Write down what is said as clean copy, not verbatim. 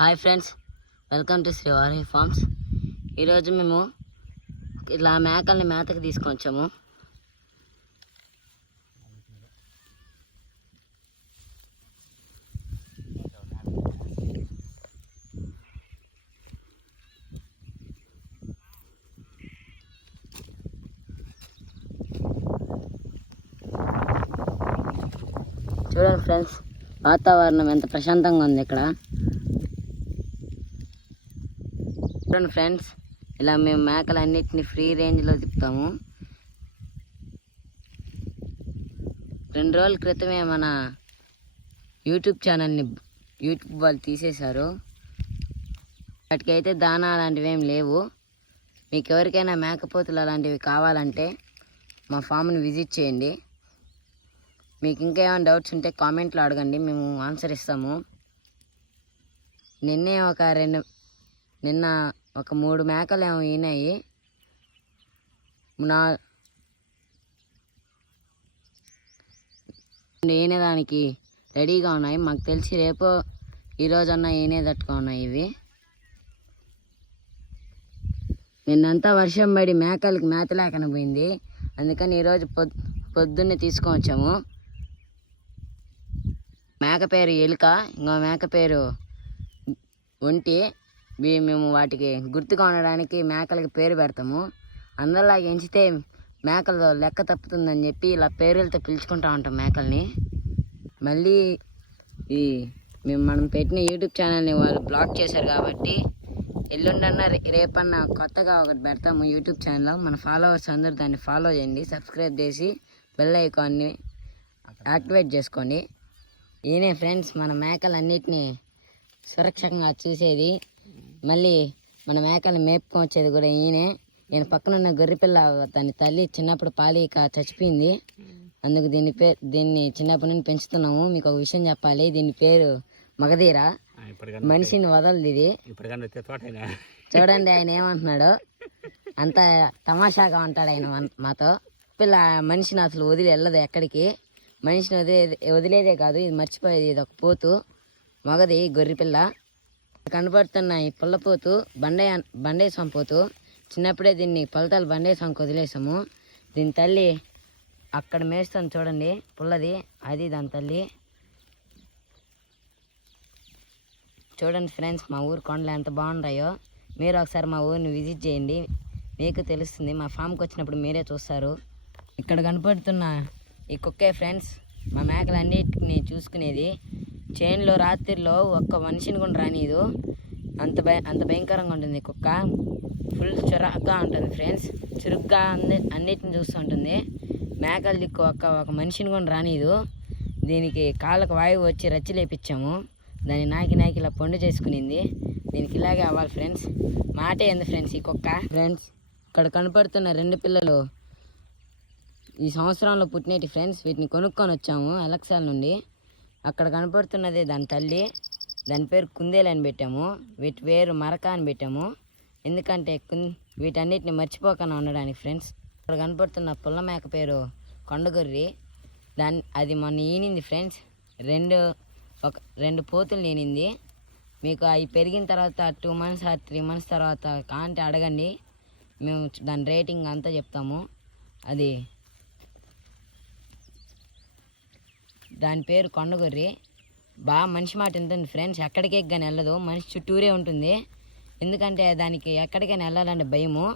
Hi friends, welcome to శ్రీవారి forms. ఈరోజు మేము ఇలా మేకల్ని మేతకి తీసుకొచ్చాము. చూడండి ఫ్రెండ్స్, వాతావరణం ఎంత ప్రశాంతంగా ఉంది ఇక్కడ. చూడండి ఫ్రెండ్స్, ఇలా మేము మేకలన్నిటిని ఫ్రీ రేంజ్లో తిప్పుతాము. 2 రోజుల క్రితమే మన యూట్యూబ్ ఛానల్ని వాళ్ళు తీసేశారు. వాటికైతే దానా అలాంటివి ఏం లేవు. మీకు ఎవరికైనా మేకపోతులు అలాంటివి కావాలంటే మా ఫామ్ని విజిట్ చేయండి. మీకు ఇంకా ఏమైనా డౌట్స్ ఉంటే కామెంట్లో అడగండి, మేము ఆన్సర్ ఇస్తాము. నిన్న ఒక 3 మేకలు ఏమో ఈనాయి. ఈనేదానికి రెడీగా ఉన్నాయి. మాకు తెలిసి రేపు ఈరోజన్నా ఈనేదట్టుగా ఉన్నాయి ఇవి. నిన్నంతా వర్షం పడి మేకలకి మేత లేకనే పోయింది. అందుకని ఈరోజు పొద్దున్నే తీసుకొని వచ్చాము. మేక పేరు ఎలుక, ఇంకో మేక పేరు ఒంటి. మేము వాటికి గుర్తుగా ఉండడానికి మేకలకి పేరు పెడతాము. అందరిలాగా ఎంచితే మేకలు లెక్క తప్పుతుందని చెప్పి ఇలా పేర్లతో పిలుచుకుంటూ ఉంటాం మేకల్ని. మళ్ళీ మనం పెట్టిన యూట్యూబ్ ఛానల్ని వాళ్ళు బ్లాక్ చేశారు కాబట్టి ఎల్లుండన్నా రేపన్నా కొత్తగా ఒకటి పెడతాము యూట్యూబ్ ఛానల్. మన ఫాలోవర్స్ అందరూ దాన్ని ఫాలో చేయండి, సబ్స్క్రైబ్ చేసి బెల్ ఐకాన్ని యాక్టివేట్ చేసుకోండి. ఈయనే ఫ్రెండ్స్ మన మేకలన్నిటినీ సురక్షితంగా చూసేది, మళ్ళీ మన మేకలు మేపుకొని వచ్చేది కూడా ఈయనే. ఈయన పక్కన ఉన్న గొర్రెపిల్ల, దాని తల్లి చిన్నప్పుడు పాలిక చచ్చిపోయింది. అందుకు దీన్ని చిన్నప్పటి నుండి పెంచుతున్నాము. మీకు ఒక విషయం చెప్పాలి, దీని పేరు మగధీర. మనిషిని వదలదు ఇది. చూడండి ఆయన ఏమంటున్నాడు, అంత తమాషాగా ఉంటాడు ఆయన మాతో. పిల్ల మనిషిని అసలు వదిలి వెళ్ళదు ఎక్కడికి. మనిషిని వదిలేదే కాదు, ఇది మర్చిపోయేది. ఇది ఒక పోతు, మగది గొర్రెపిల్ల. కనబడుతున్న ఈ పుల్లపోతు బండేసం పోతు. చిన్నప్పుడే దీన్ని పొలతాలు బండేసంకి వదిలేసాము. దీని తల్లి అక్కడ మేస్తుంది చూడండి, పుల్లది, అది దాని తల్లి. చూడండి ఫ్రెండ్స్, మా ఊరు కొండలు ఎంత బాగుంటాయో. మీరు ఒకసారి మా ఊరిని విజిట్ చేయండి, మీకు తెలుస్తుంది. మా ఫామ్కి వచ్చినప్పుడు మీరే చూస్తారు. ఇక్కడ కనపడుతున్న ఈ కుక్కే ఫ్రెండ్స్ మా మేకలన్నిటిని చూసుకునేది. చేనులో రాత్రిలో ఒక్క మనిషిని కూడా రానిదు, అంత భయంకరంగా ఉంటుంది కుక్క. ఫుల్ చురుగ్గా ఉంటుంది ఫ్రెండ్స్, చురుగ్గా అన్నిటిని చూస్తూ ఉంటుంది. మేకల దిక్కు ఒక మనిషిని కూడా రానిదు. దీనికి కాళ్ళకు వాయువు వచ్చి రచ్చి లేపించాము. దాన్ని నాకి ఇలా పండు చేసుకునింది. దీనికి ఇలాగే అవ్వాలి ఫ్రెండ్స్. మాటే ఎందు ఫ్రెండ్స్ ఈ కుక్క. ఫ్రెండ్స్, ఇక్కడ కనపడుతున్న 2 పిల్లలు ఈ సంవత్సరంలో పుట్టినటి ఫ్రెండ్స్. వీటిని కొనుక్కొని వచ్చాము అలెక్సాల నుండి. అక్కడ కనపడుతున్నదే దాని తల్లి. దాని పేరు కుందేలు అని పెట్టాము. వీటి పేరు మరక అని పెట్టాము, ఎందుకంటే వీటన్నిటిని మర్చిపోకుండా ఉండడానికి ఫ్రెండ్స్. ఇక్కడ కనపడుతున్న పుల్ల మేక పేరు కొండగొర్రి. అది మొన్న ఈనింది ఫ్రెండ్స్. 2 పోతులు ఈనింది. మీకు అవి పెరిగిన తర్వాత 2 months or 3 months తర్వాత కాంటే అడగండి, మేము దాని రేటింగ్ అంతా చెప్తాము. అది దాని పేరు కొండగొర్రి. బాగా మనిషి మాట ఉంటుంది ఫ్రెండ్స్, ఎక్కడికి కానీ వెళ్ళదు, మనిషి చుట్టూరే ఉంటుంది. ఎందుకంటే దానికి ఎక్కడికైనా వెళ్ళాలంటే భయము.